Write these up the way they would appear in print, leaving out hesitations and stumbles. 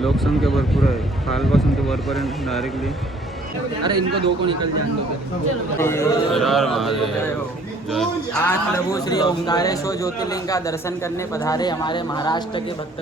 लोकसंख्या भरपूर आहे, खालपासून ते वरपर्यंत डायरेक्टली. अरे इनको दो को निकल जाने दो। आज प्रभु श्री ओंकारेश्वर ज्योतिर्लिंग का दर्शन करने पधारे हमारे महाराष्ट्र के भक्त।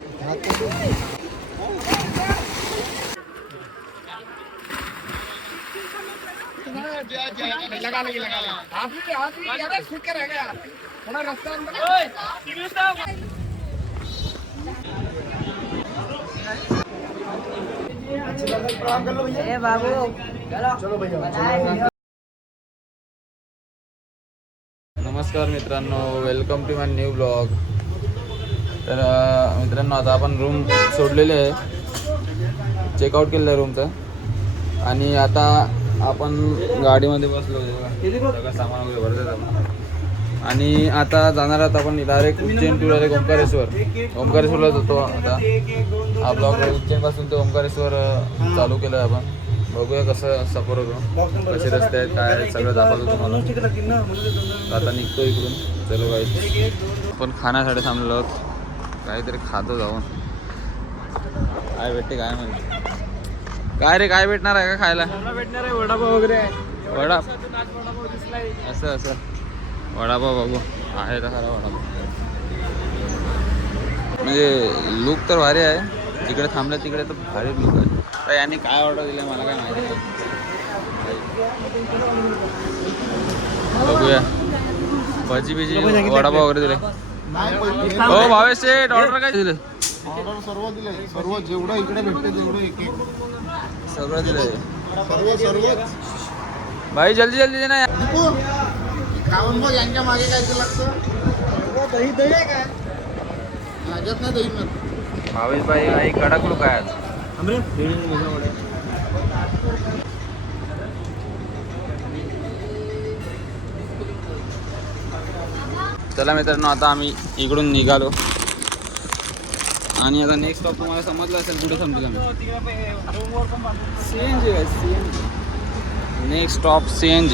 नमस्कार मित्रांनो, welcome to my new blog. तर मित्रांनो, आता आपण रूम सोडलेले आहे, चेकआउट केलेलं आहे रूमचं. आणि आता आपण गाडीमध्ये बसलो, सगळं सामान वगैरे भरलं आपण. आणि आता जाणार आहोत आपण डायरेक्ट उज्जैन टू डायरेक्ट ओंकारेश्वरला जातो. आता हा ब्लॉग उज्जैनपासून ते ओंकारेश्वर चालू केलं आहे आपण. बघूया कसं सफर होतो, कसे रस्ते आहेत, काय आहेत, सगळं दाखवतो तुम्हाला. आता निघतो इकडून. चलो गाईस, आपण खाण्यासाठी थांबलो आहोत, काहीतरी खातो जाऊन. काय भेटते काय माहिती. काय रे, काय भेटणार आहे का खायला? भेटणार आहे वडापाव वगैरे. वडा असं वडापाव बघू, आहे तर खरा वडापाव. म्हणजे लुक तर भारी आहे. जिकडे थांबलं तिकडे तर भारी लुक आहे. तर यांनी काय ऑर्डर दिलं मला काय माहिती नाही. बघूया. भजी वडापाव वगैरे दिले. हो भावेश शेठ, ऑर्डर काय दिले? ऑर्डर सर्व दिले, सर्व जेवढं इकडे भेटते तेवढं एक सगळं दिलंय सर्व भाई. जल्दी दे ना. खाऊन मग यांच्या मागे काय लागतं? दही काय लागत नाही दही. भावेश भाई कडक लोक आहे आज. चला मित्रांनो, आता आम्ही इकडून निघालो. आणि आता नेक्स्ट स्टॉप तुम्हाला समजलं असेल कुठे थांबतो आम्ही. CNG आहे, CNG. Next stop CNG.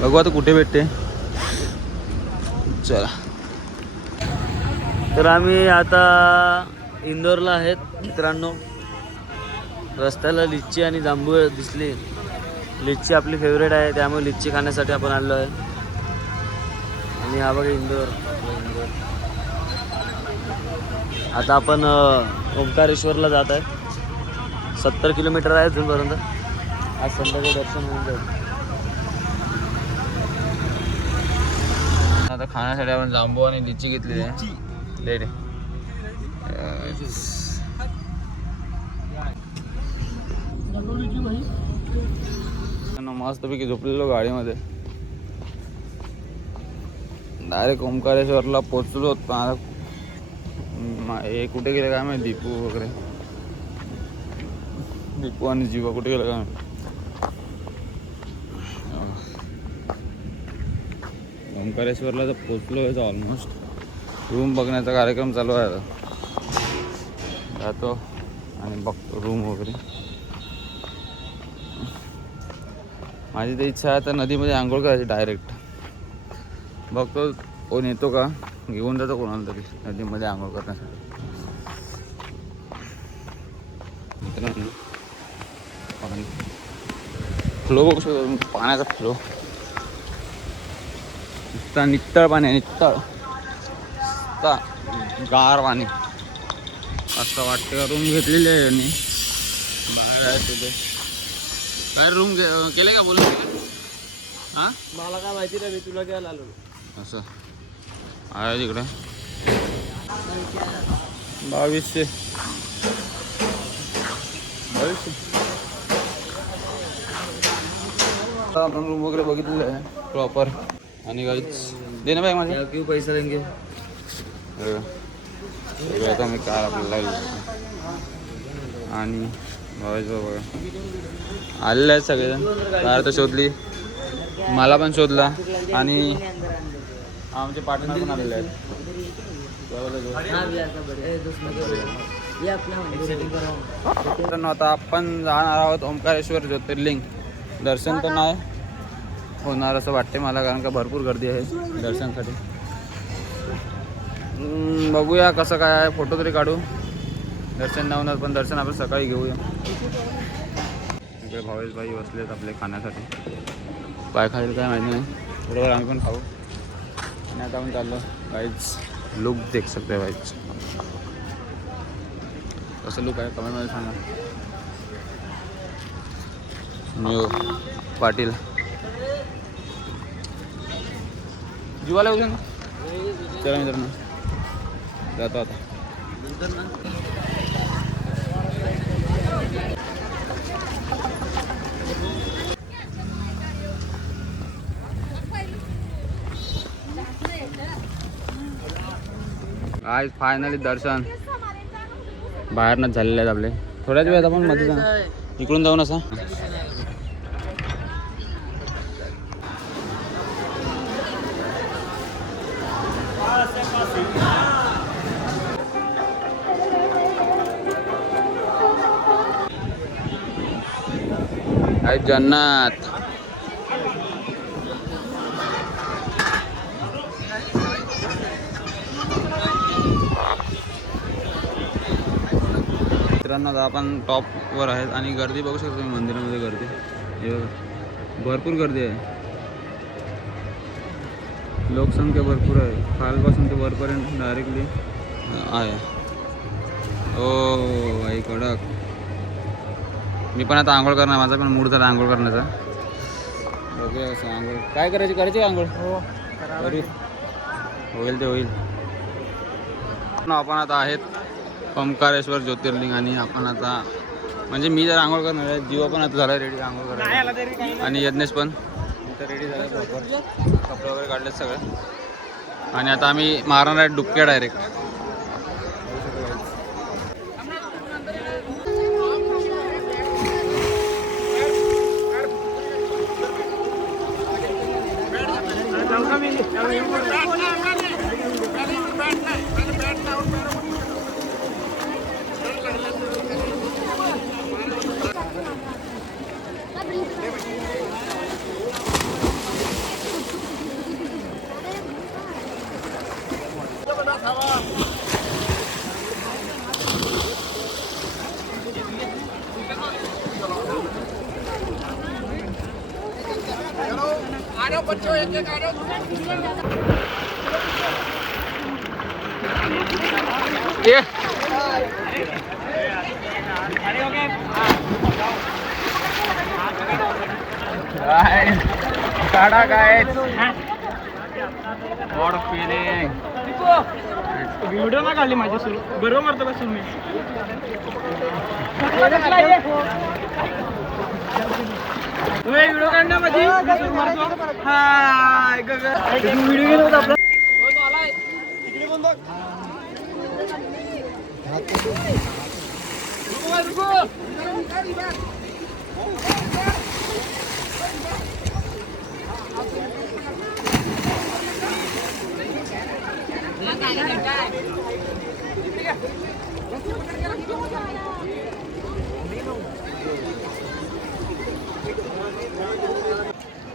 बघू आता कुठे भेटते. चला. तर आम्ही आता इंदोरला आहेत मित्रांनो. रस्त्याला लिच्ची आणि जांभूळ दिसली. लिच्ची आपली फेवरेट आहे, त्यामुळे लिच्ची खाण्यासाठी आपण आलो आहे. आणि हा बघा इंदोर. आता आपण ओंकारेश्वरला जात आहे. 70 किलोमीटर आहे अजूनपर्यंत. आज संध्याकाळी दर्शन होऊन जाईल. आता खाण्यासाठी आपण जांभू आणि लिची घेतलेली आहे. मस्तपैकी झोपलेलो गाडीमध्ये. डायरेक्ट ओंकारेश्वरला पोचलो. हे कुठे गेले काय माहिती, दीपू वगैरे. दीपू आणि जीवा कुठे गेलं काय माहिती. ओंकारेश्वरला तर पोचलो आहे ऑलमोस्ट. रूम बघण्याचा कार्यक्रम चालू आहे आता. जातो आणि बघतो रूम वगैरे. माझी तर इच्छा आहे तर नदीमध्ये आंघोळ करायची डायरेक्ट. बघतो कोण येतो का, घेऊन जातो कोणाला तरी नदीमध्ये आंघोळ करण्यासाठी. फ्लो बघू शकतो, पाण्याचा फ्लो. नित्तळ पाणी आहे, नित्तळ गार पाणी. असं वाटतं का रूम घेतलेली आहे यांनी. बाहेर आहे तिथे काय रूम केले का बोलू. हां मला काय माहिती नाही, तुला घ्यायला आलो. असं आहे तिकडे. 2200 आपण रूम वगैरे बघितलेलं आहे प्रॉपर. आणि गाईच दे ना बाई माझ्या. क्यों पैसा देंगे. आता मी कार आपल्याला आणि बघायचं बघा आलेले आहेत सगळेजण. कार तर शोधली, मला पण शोधला. आणि आमचे पार्टनर पण आलेले आहेत. आता आपण जाणार आहोत ओंकारेश्वर ज्योतिर्लिंग. दर्शन तर नाही होणार असं वाटते मला, कारण का भरपूर गर्दी आहे दर्शनासाठी. बघूया कसं काय आहे, फोटो तरी काढू. दर्शन नाही होणार, पण दर्शन आपण सकाळी घेऊया. इकडे भावेश भाई बसलेत आपले खाण्यासाठी. काय खाईल काय माहिती नाही, बरोबर आम्ही पण खाऊ. आणि आता आपण चाललो काहीच. लुक देख सकते भाईच, कसं लुक आहे कमेंटमध्ये सांगा. न्यू पाटील जीवाला येऊ ना. चला मित्रांनो जातो आता. आज फायनली दर्शन बाहेरनच झालेले आहेत आपले. थोड्याच वेळात आपण मध्ये जा, इकडून जाऊन असा. जन्नत मित्रांनो, आता आपण टॉपवर आहेत आणि गर्दी बघू शकतो तुम्ही मंदिरामध्ये. गर्दी हे बघा, भरपूर गर्दी आहे, लोकसंख्या भरपूर आहे. खालपासून ते वरपर्यंत डायरेक्टली आहे. ओ भाई कडक. मी पण आता आंघोळ करणार, माझा पण मूड झाला आंघोळ करण्याचा. बघूया कसं आंघोळ काय करायची आंघोळ. हो होईल ते होईल. आपण आता आहेत ओंकारेश्वर ज्योतिर्लिंग आणि आपण आता म्हणजे मी जर आंघोळ करणार आहे, जीवा पण आता झाला रेडी आंघोळ करायला आणि यज्ञेश पण इथं रेडी झाला प्रॉपर. कपडे वगैरे काढलेत सगळे आणि आता आम्ही मारणार आहे डुबक्या डायरेक्ट. काढा काय वॉट फिलिंग. व्हिडिओ ना काढली माझी सुरू बरोबर मारतो का तुम्ही. व्हिडिओ काढण्यामध्ये हाय व्हिडिओ घेत होता आपला. इकडे पण बघ.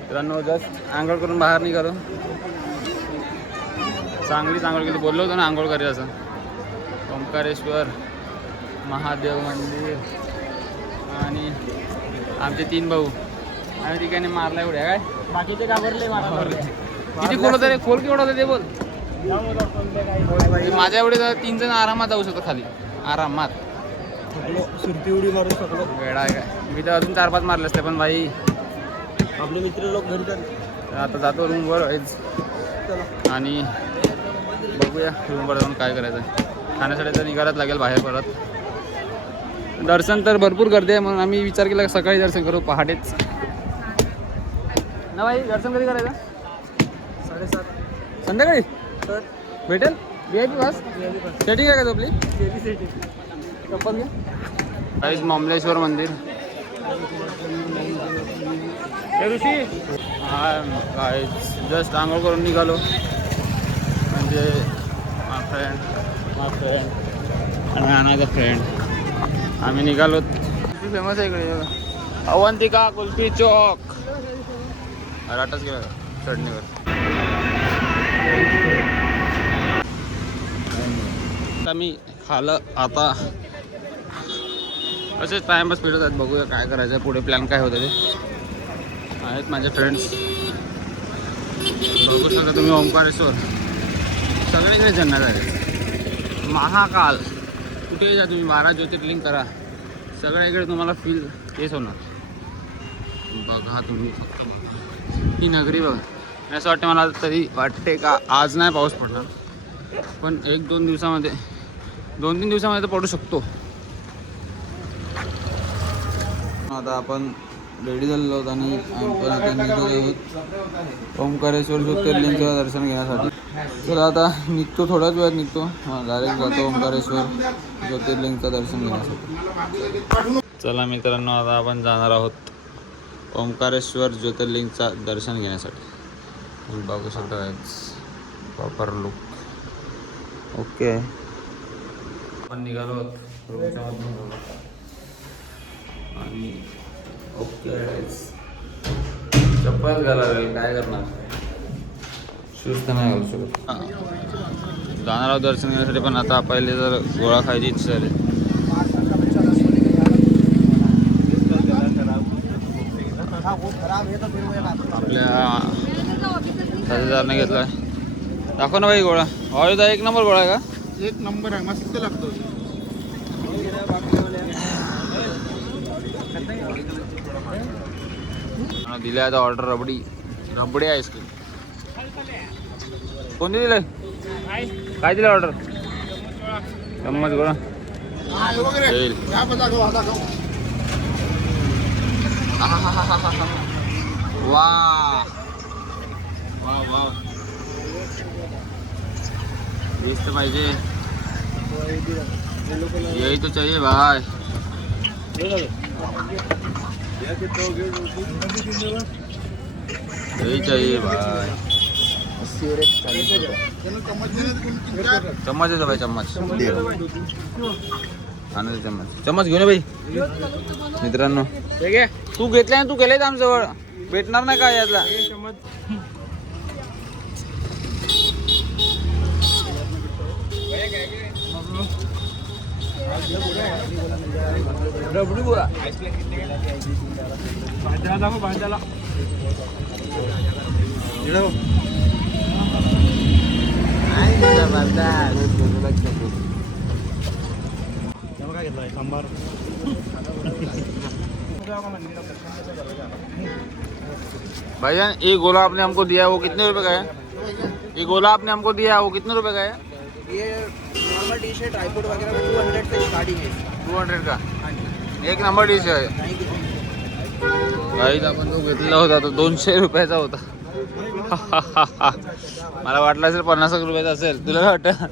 मित्रांनो जस्ट आंघोळ करून बाहेर निघालो. चांगलीच आंघोळ केली, बोललो होतो ना आंघोळ करायचं. ओंकारेश्वर महादेव मंदिर आणि आमचे 3 भाऊ आम्ही ठिकाणी मारला एवढ्या काय. बाकीचे घाबरले किती खोल होतं रे, खोल केवढं होतं ते बोल. माझ्या एवढे 3 जण आरामात जाऊ शकतो खाली, आरामात. सुरती उडी मारून शकलो. वेळा आहे काय, मी तर अजून 4-5 मारले असते पण भाई आपले मित्र लोक घरी जातात. आता जातो रूमवर आणि बघूया रूमवर जाऊन काय करायचं. खाण्यासाठी तर निघायलाच लागेल बाहेर परत. दर्शन तर भरपूर गर्दी आहे म्हणून आम्ही विचार केला सकाळी दर्शन करू पहाटेच ना. भाई दर्शन कधी करायचं. 7:30 संध्याकाळी भेटेल. VIP पास सेटिंग आहे का आपली. चप्पल घ्या. काहीच मामलेश्वर मंदिर काय जस्ट आंघोळ करून निघालो. म्हणजे माय फ्रेंड आणि अनादर फ्रेंड आम्ही निघालो. फेमस आहे इकडे अवंतिका कुल्फी चौक. राटच गेला चढणीवर. आम्ही खालं आता असेच टाइमपास फिरत आहेत. बघूया काय करायचं पुढे, प्लॅन काय होतं ते. आहेत माझे फ्रेंड्स, बघू शकता तुम्ही. ओंकारेश्वर सगळीकडे जन्नत आहे. महाकाल कुठेही जा तुम्ही, 12 ज्योतिर्लिंग करा, सगळीकडे तुम्हाला फील तेच होणार. बघा तुम्ही ही नगरी बघा. असं वाटतं मला तरी वाटते का आज नाही पाऊस पडणार, पण 1-2 दिवसामध्ये, 2-3 दिवसामध्ये तर पडू शकतो. आता आपण रेडी झालेलो आहोत आणि आपण आता निघतो आहोत ओंकारेश्वर ज्योतिर्लिंगचं दर्शन घेण्यासाठी. चला आता निघतो, थोड्याच वेळात निघतो. डायरेक्ट जातो ओंकारेश्वर ज्योतिर्लिंगचं दर्शन घेण्यासाठी. चला मित्रांनो, आता आपण जाणार आहोत ओंकारेश्वर ज्योतिर्लिंगचं दर्शन घेण्यासाठी. बघू शकता प्रॉपर लुक. ओके, आपण निघालो आहोत रूमच्या मधून आणि ओके चप्पल घालावे, काय करणार, शूज तर नाही घालू शकत. जाणार आहोत दर्शन घेण्यासाठी, पण आता पहिले जर गोळा खायची इच्छा झाली. आपल्या साथीदारने घेतला आहे. दाखव ना भाई गोळा. हॉळीचा 1 नंबर गोळा आहे का? 1 नंबर आहे, मस्त लागतो. दिले आता ऑर्डर रबडी आईस्क्रीम. कोणती दिलंय, काय दिलं ऑर्डर? चम्मच गोळा येईल. वा वा वा, दिसतं पाहिजे, यही तो चाहिए भाई. यही चाहिए भाई. चम्मच देतो भाई, चम्मच आणा, चम्मच घेऊन ये भाई. मित्रांनो तू घेतलाय, तू गेलेत आमच्याजवळ, भेटणार नाही काय यातला. रबडी गोळा भांड्याला भाईजान, ये गोला आपने हमको दिया है वो कितने रुपए का है? ये गोला आपने हमको दिया है वो कितने रुपए का है? ये नॉर्मल डिश है, ड्राई फ्रूट वगैरह में 200 से स्टार्टिंग है. 200 का 1 नंबर डिश आहे. काही आपण तो घेतला होता तो 200 रुपयाचा होता. मला वाटलं असेल 50 रुपयाचा असेल. तुला काय वाटतं?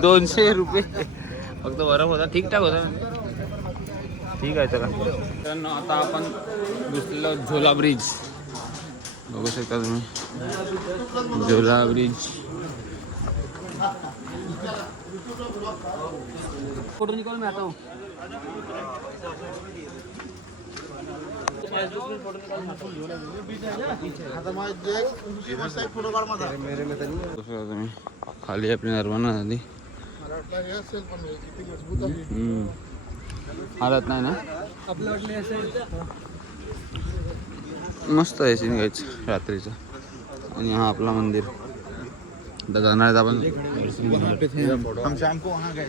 200 रुपये फक्त बरफ होता, ठीकठाक होता. ठीक आहे. चला मित्रांनो, आता आपण घुसलेलो झोला ब्रिज. बघू शकता तुम्ही झोला ब्रिज. फोटो निकाल मैं आता हूँ. तुम्ही खाली आपली नर्मदा नदी. हालत नाही ना, मस्त आहे सीन घ्यायचं रात्रीचं. आणि हा आपला मंदिर. आता जाणार आहेत आपण. हम शाम को वहाँ गए.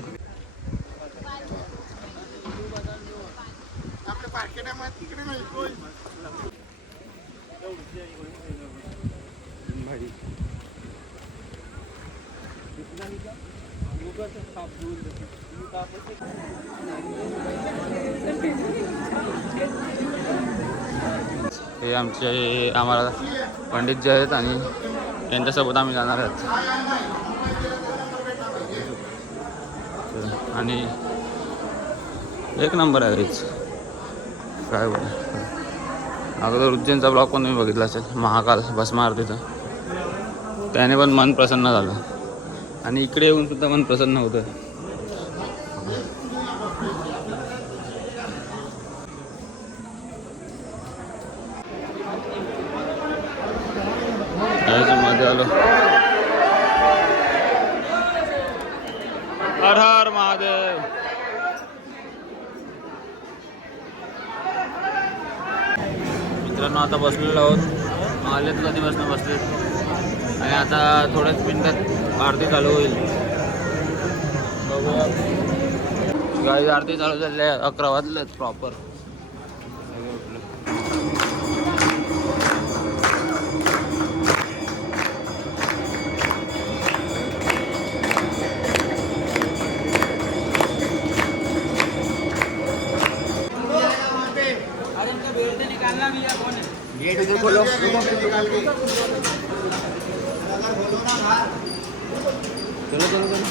हे आम्हाला पंडित जे आहेत आणि यांच्यासोबत आम्ही जाणार आहोत. आणि 1 नंबर आहे काय बोला. अगोदर उज्जैनचा ब्लॉग पण तुम्ही बघितला असेल, महाकाल भस्म आरतीचा. त्याने पण मन प्रसन्न झालं आणि इकडे येऊन सुद्धा मन प्रसन्न होतं. मध्ये आलो. हर हर महादेव. मित्रांनो आता बसलेलो आहोत, आलेत कधीपासून बसलेत आणि आता थोड्याच मिनिटात आरती चालू होईल. बघूया गाडी आरती चालू झाली आहे. 11 वाजलेत प्रॉपर. गेट इधर खोलो, निकाल के चलो चलो चलो.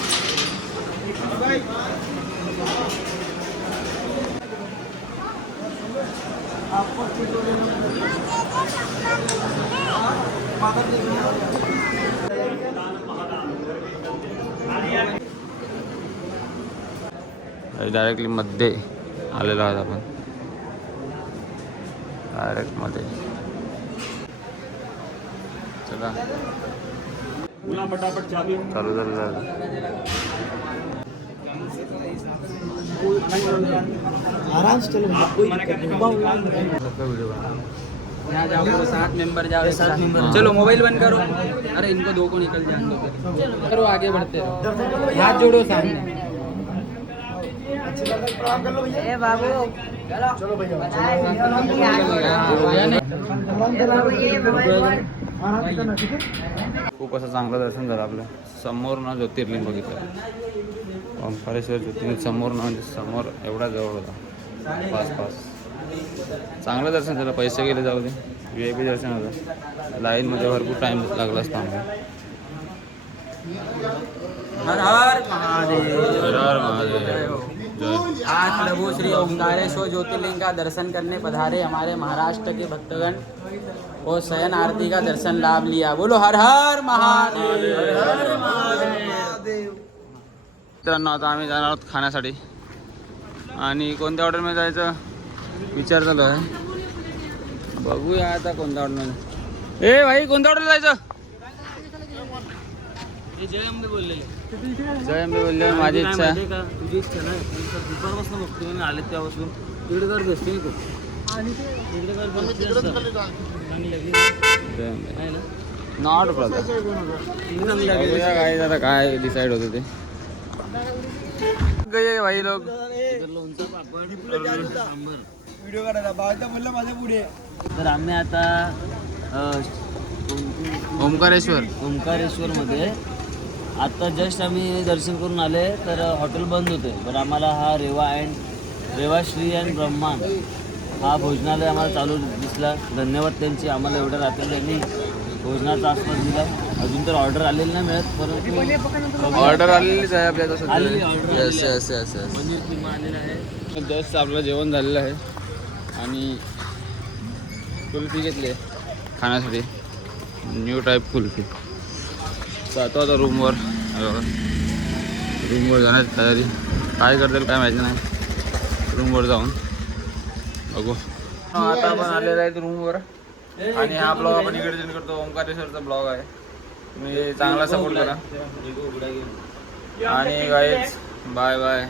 डायरेक्टली मध्ये आलेलो आहोत आपण. डायरेक्ट मध्ये चला चालू झालं. आराम से चलो, कोई दिक्कत व्हिडिओ यहाँ जाओ 7 मेंबर जाओ, 7 मेंबर. चलो मोबाइल बंद करो. अरे इनको 2 को निकल जाने दो. करो आगे बढ़ते रहो. हाथ जोड़ो सामने. प्रणाम कर लो भैया. ए बाबू चलो भैया, आराम से करना, ठीक है. खूप असं चांगलं दर्शन झालं आपलं. समोर ना ज्योतिर्लिंग बघितलं. ओंकारेश्वर ज्योतिर्लिंग समोर ना, म्हणजे समोर एवढा जवळ होता. पास चांगलं दर्शन झालं. पैसे गेले जाऊ दे. VIP दर्शन होतं. लाईनमध्ये भरपूर टाईम लागला असता आम्हाला. हर हर महादेव. हर हर महादेव. जय. आज प्रभु श्री ओंकारेश्वर ज्योतिर्लिंग का दर्शन करने पधारे हमारे महाराष्ट्र के भक्तगण और शयन आरती का दर्शन लाभ लिया. बोलो हर हर महादेव. हर महादेव. मित्रांनो आता आम्ही जाणार आहोत खाण्यासाठी आणि कोणत्या हॉटेलमध्ये जायचं विचार चालू आहे. बघूया आता कोणत्या हॉटेलमध्ये. ए भाई कोणत्या हॉटेल जायचं. जय अंबे बोललेले. जय अंबे बोलले. माझी इच्छा आहे. का तुझी इच्छा नाही दुपारपासून बघतो मी आले त्यापासून तिकडे कर बेस्ट नाही तिकडे कर चांगली लागली जय अंबे. आहे ना नॉट ब्रदर. तिकडे चांगली लागली. बघूया काय आता काय डिसाईड होतं ते. गए भाई लोग. लोणचं पापड सांबर. व्हिडिओ काढायला बाळता म्हणलं माझ्या पुढे. तर आम्ही आता ओंकारेश्वर ओंकारेश्वरमध्ये आता जस्ट आम्ही दर्शन करून आले तर हॉटेल बंद होते. पण आम्हाला हा रेवाश्री अँड ब्रह्मांड हा भोजनालय आम्हाला चालू दिसला. धन्यवाद त्यांची. आम्हाला एवढ्या रात्री त्यांनी भोजनाचा आस्वाद दिला. अजून तर ऑर्डर आलेली नाही मिळत परंतु ऑर्डर आलेलीच आहे आपल्या आलेली order येस आलेली yes yes yes. Paneer keema आलेला आहे. जस्ट आपलं जेवण झालेलं आहे आणि कुल्फी घेतली आहे खाण्यासाठी. New type kulfi. जातो आता रूमवर. रूमवर जाण्याची तयारी. काय करता येईल काय माहिती नाही. रूमवर जाऊन बघू. आता आपण आलेलो आहे रूमवर आणि हा ब्लॉग आपण इकडे सेंड करतो. ओंकारेश्वरचा ब्लॉग आहे. तुम्ही चांगला सपोर्ट करा आणि गाईज बाय बाय.